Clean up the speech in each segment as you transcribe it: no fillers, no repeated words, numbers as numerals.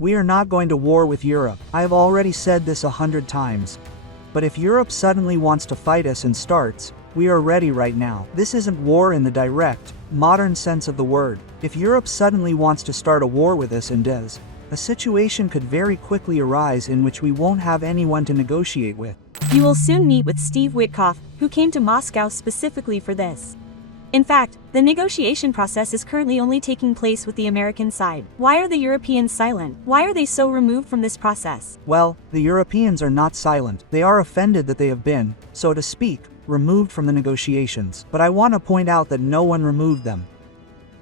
We are not going to war with Europe. I have already said this 100 times. But if Europe suddenly wants to fight us and starts, we are ready right now. This isn't war in the direct, modern sense of the word. If Europe suddenly wants to start a war with us and does, a situation could very quickly arise in which we won't have anyone to negotiate with. You will soon meet with Steve Witkoff, who came to Moscow specifically for this. In fact, the negotiation process is currently only taking place with the American side. Why are the Europeans silent? Why are they so removed from this process? Well, the Europeans are not silent. They are offended that they have been, so to speak, removed from the negotiations. But I want to point out that no one removed them.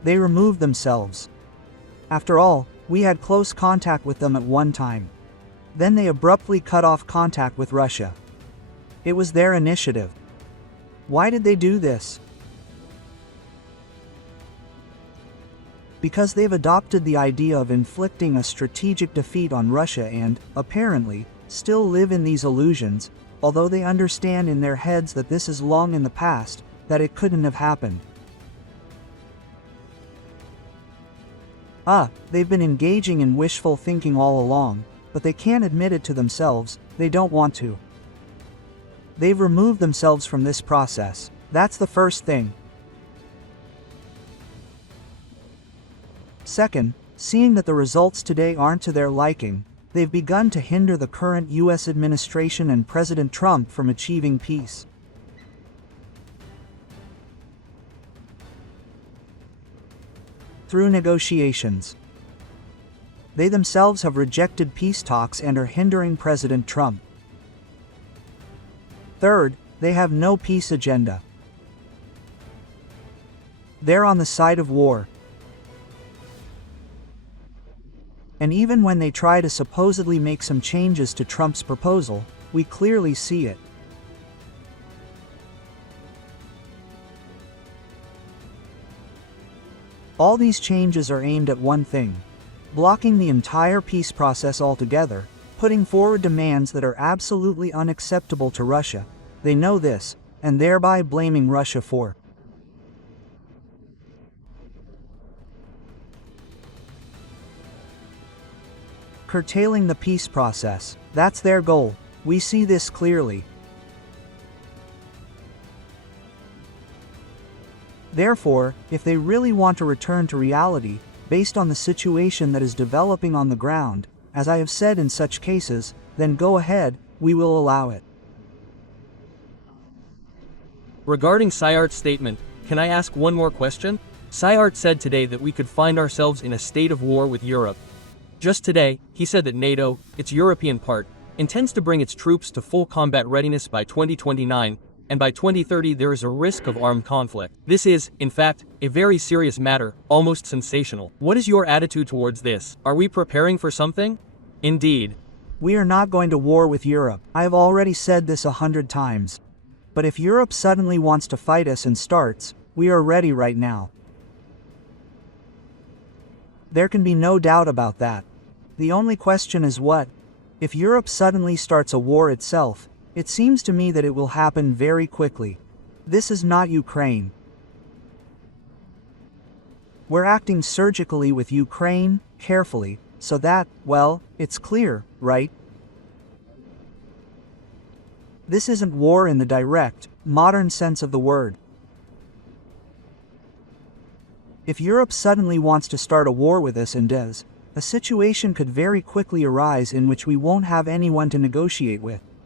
They removed themselves. After all, we had close contact with them at one time. Then they abruptly cut off contact with Russia. It was their initiative. Why did they do this? Because they've adopted the idea of inflicting a strategic defeat on Russia and, apparently, still live in these illusions, although they understand in their heads that this is long in the past, that it couldn't have happened. They've been engaging in wishful thinking all along, but they can't admit it to themselves, they don't want to. They've removed themselves from this process. That's the first thing. Second, seeing that the results today aren't to their liking, they've begun to hinder the current US administration and President Trump from achieving peace. Through negotiations. They themselves have rejected peace talks and are hindering President Trump. Third, they have no peace agenda. They're on the side of war. And even when they try to supposedly make some changes to Trump's proposal, we clearly see it. All these changes are aimed at one thing: blocking the entire peace process altogether, putting forward demands that are absolutely unacceptable to Russia. They know this, and thereby blaming Russia for curtailing the peace process. That's their goal. We see this clearly. Therefore, if they really want to return to reality, based on the situation that is developing on the ground, as I have said in such cases, then go ahead, we will allow it. Regarding Syart's statement, can I ask one more question? Syart said today that we could find ourselves in a state of war with Europe. Just today, he said that NATO, its European part, intends to bring its troops to full combat readiness by 2029, and by 2030 there is a risk of armed conflict. This is, in fact, a very serious matter, almost sensational. What is your attitude towards this? Are we preparing for something? Indeed. We are not going to war with Europe. I have already said this 100 times. But if Europe suddenly wants to fight us and starts, we are ready right now. There can be no doubt about that. The only question is what? If Europe suddenly starts a war itself, it seems to me that it will happen very quickly. This is not Ukraine. We're acting surgically with Ukraine, carefully, so that, well, it's clear, right? This isn't war in the direct, modern sense of the word. If Europe suddenly wants to start a war with us and does, a situation could very quickly arise in which we won't have anyone to negotiate with.